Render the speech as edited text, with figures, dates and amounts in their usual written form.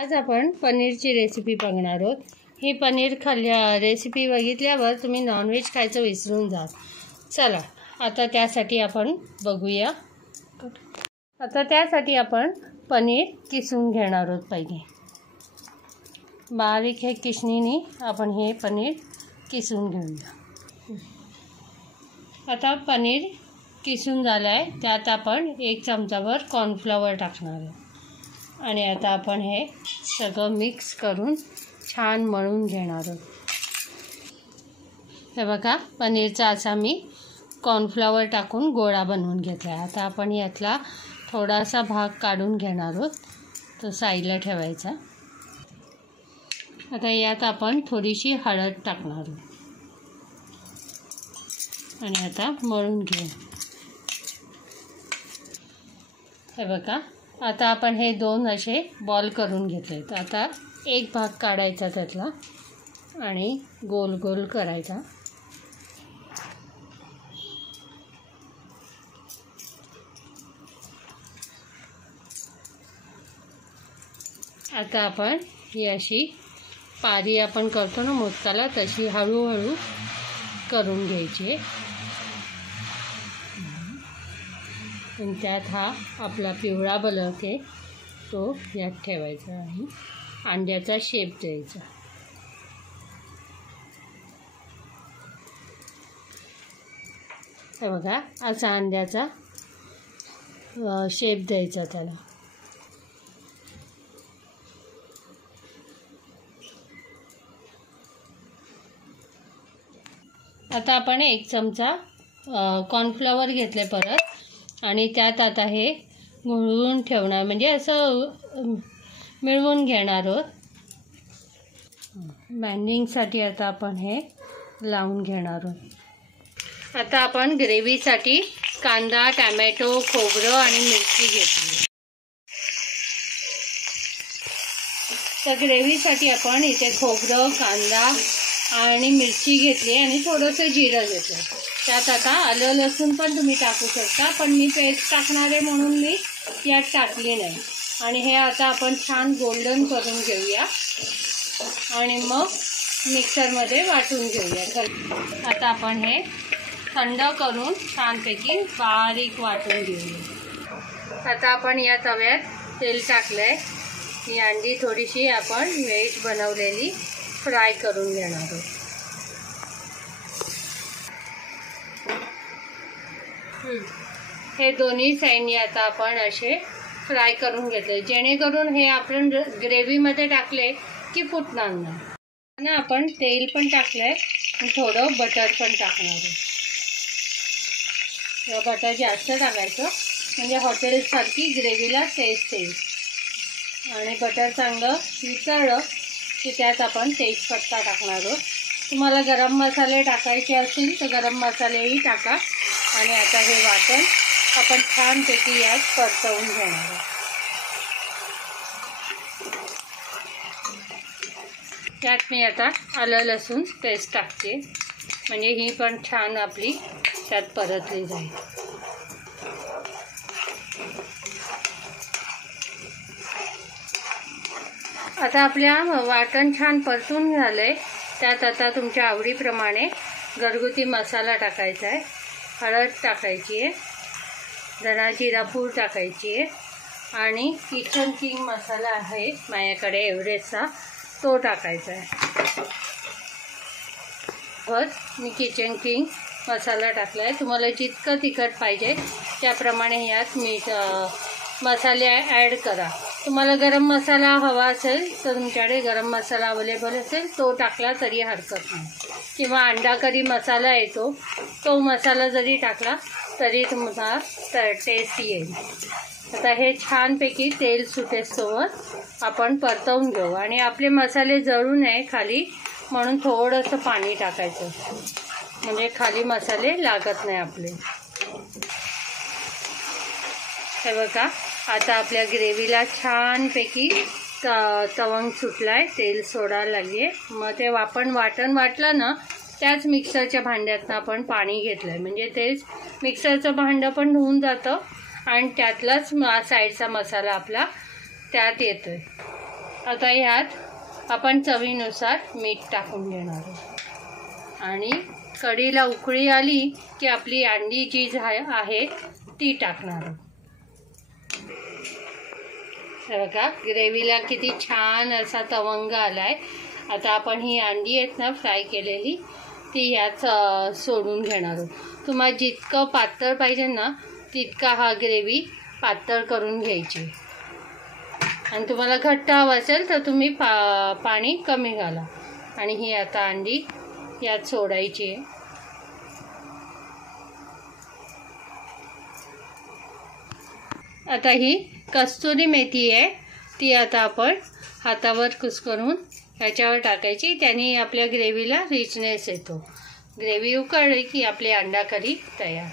आज आपण पनीरची रेसिपी बघणार आहोत। ही पनीर रेसिपी बघितल्यावर तुम्ही नॉनव्हेज खायचं विसरून जा। चला आता त्यासाठी आपण बघूया। आता त्यासाठी आपण पनीर किसून घेणार आहोत। पहिले बारीक हे किसणीने आपण हे पनीर किसून घेऊया। आता पनीर किसून झालं आहे, त्यात आपण 1 चमचाभर कॉर्नफ्लॉवर टाकणार आहे आणि आता आपण हे सगळं मिक्स करून छान मळून घेणार आहोत। हे बघा, पनीरचा असा मी कॉर्नफ्लॉवर टाकून गोळा बनवून घेतला आहे। आता आपण यातला थोडासा भाग काढून घेणार आहोत, तो साईडला ठेवायचा। आता यात आपण थोडीशी हळद टाकणार आहोत आणि आता मळून घेऊ। हे बघा, आता आपण हे 2 असे बॉल करून घेतलेत। आता एक भाग काढायचा त्यातला आणि गोल गोल करायचा। आता आपण ही अशी पारी आपण करतो ना मोदकाला, तशी हळूहळू करून घ्यायची आणि त्यात हा आपला पिवळा बलक आहे तो यात ठेवायचा आणि अंड्याचा शेप द्यायचा। हे बघा, असा अंड्याचा शेप द्यायचा त्याला। आता आपण 1 चमचा कॉर्नफ्लॉवर घेतले परत आणि त्यात आता हे मिळवून ठेवणार, म्हणजे असं मिळवून घेणार आहोत। बाइंडिंगसाठी आता आपण हे लावून घेणार आहोत। आता आपण ग्रेव्हीसाठी कांदा, टोमॅटो, खोबरं आणि मिरची घेतली। तर ग्रेव्हीसाठी आपण इथे खोबरं, कांदा आणि मिरची घेतली आणि थोडंसं जिरं घेतलं। त्यात आता आलं लसूण पण तुम्ही टाकू शकता, पण मी पेस्ट टाकणार आहे म्हणून मी यात टाकली नाही। आणि हे आता आपण छान गोल्डन करून घेऊया आणि मग मिक्सरमध्ये वाटून घेऊया। आता आपण हे थंड करून छानपैकी बारीक वाटून घेऊया। आता आपण या तव्यात तेल टाकलं आहे। ही अंडी थोडीशी आपण व्हेज बनवलेली फ्राय करून घेणार आहोत। हे दोन्ही साईडनी आता आपण असे फ्राय करून घेतले, जेणेकरून हे आपण ग्रेव्हीमध्ये टाकले की फुटणार नाही। आणि आपण तेल पण टाकलंय आणि थोडं बटर पण टाकणार आहे। बटर जास्त टाकायचं म्हणजे हॉटेलसारखी ग्रेव्हीला टेस्ट येईल। आणि बटर चांगलं वितळलं की त्यात आपण तेजपत्ता टाकणार आहोत। तुम्हाला गरम मसाले टाकायचे असतील तर गरम मसालेही टाका। आणि आता हे वाटण आपण छानपैकी यात परतवून घेणार आहोत। त्यात मी आता आलं लसूण पेस्ट टाकते, म्हणजे ही पण छान आपली त्यात परतली जाईल। आता आपल्या वाटण छान परतून झालंय। त्यात आता तुमच्या आवडीप्रमाणे घरगुती मसाला टाकायचा आहे। हळद टाकायची आहे, धना जिरा पूड टाकायची आहे आणि किचन किंग मसाला आहे माझ्याकडे एव्हरेस्टचा, तो टाकायचा आहे। मी किचन किंग मसाला टाकला आहे। तुम्हाला जितकं तिखट पाहिजे त्याप्रमाणे यात मीठ मसाले ॲड करा। तुम्हाला गरम मसाला हवा असेल तर तुमच्याकडे गरम मसाला अवेलेबल असेल तो टाकला तरी हरकत नाही, किंवा अंडा करी मसाला येतो तो मसाला जरी टाकला तरी तुम्हाला टेस्ट येईल। आता हे छानपैकी तेल सुटेस्तोवर आपण परतवून घेऊ आणि आपले मसाले जळू नये खाली म्हणून थोडंसं पाणी टाकायचं, म्हणजे खाली मसाले लागत नाही आपले। हे बघा, आता आपल्या ग्रेव्हीला छानपैकी तवंग सुटला आहे, तेल सोडायला लागले। मग ते वाटण वाटलं ना, त्याच मिक्सरच्या भांड्यातनं आपण पाणी घेतलं आहे, म्हणजे तेच मिक्सरचं भांडं पण धुवून जातं आणि त्यातलाच साईडचा मसाला आपला त्यात येतोय। आता ह्यात आपण चवीनुसार मीठ टाकून घेणार आहोत आणि कढीला उकळी आली की आपली अंडी जी आहे ती टाकणार आहोत. बघा ग्रेव्हीला किती छान असा तवंग आलाय. आता आपण ही अंडी आहेत ना फ्राय केलेली ती ह्यात सोडून घेणार आहोत. तुम्हाला जितकं पातळ पाहिजे ना तितका हा ग्रेव्ही पातळ करून घ्यायची आणि तुम्हाला घट्ट हवं असेल तर तुम्ही पाणी कमी घाला. आणि ही आता अंडी यात सोडायची आहे. आता ही कस्तुरी मेथी आहे ती आता आपण हातावर कुस्करून ह्याच्यावर टाकायची. त्याने आपल्या ग्रेव्हीला रिचनेस येतो. ग्रेव्ही उकळली की आपली अंडा करी तयार.